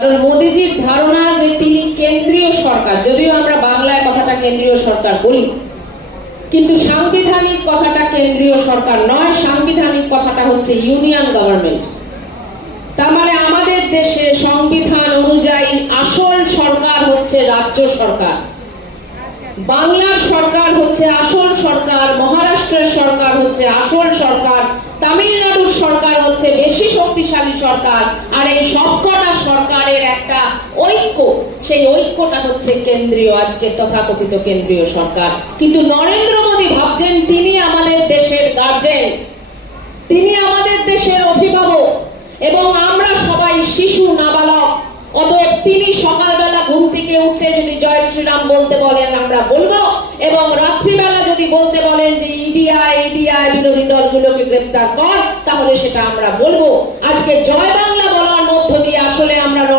কারণ মোদিজির ধারণা যে তিনি কেন্দ্রীয় সরকার, যদিও আমরা বাংলায় কথাটা কেন্দ্রীয় সরকার বলি, কিন্তু সাংবিধানিক কথাটা কেন্দ্রীয় সরকার নয়, সাংবিধানিক কথাটা হচ্ছে ইউনিয়ন গভর্নমেন্ট। তার মানে আমাদের দেশে সংবিধান অনুযায়ী আসল সরকার হচ্ছে রাজ্য সরকার, বাংলার সরকার হচ্ছে আসল সরকার, মহারাষ্ট্রের সরকার হচ্ছে আসল সরকার, তামিলনাড়ুর সরকার হচ্ছে বেশি শক্তিশালী সরকার। আর এই সবকটা সরকারের একটা ঐক্য, সেই ঐক্যটা হচ্ছে কেন্দ্রীয়, আজকে তথাকথিত কেন্দ্রীয় সরকার। কিন্তু নরেন্দ্র মোদী ভাবছেন তিনি আমাদের দেশের গার্জেন, তিনি আমাদের দেশের অভিভাবক এবং আমরা সবাই শিশু, নাবালক। অতএব তিনি সকালবেলা ঘুম থেকে উঠতে যদি জয় শ্রীরাম বলতে বলেন আমরা বলবো, এবং রাত্রিবেলা যদি বলতে বলেন যে ইডিয়া বিরোধী দলগুলোকে গ্রেপ্তার কর, তাহলে সেটা আমরা বলবো। আজকে জয় বাংলা বলার মধ্য দিয়ে আসলে আমরা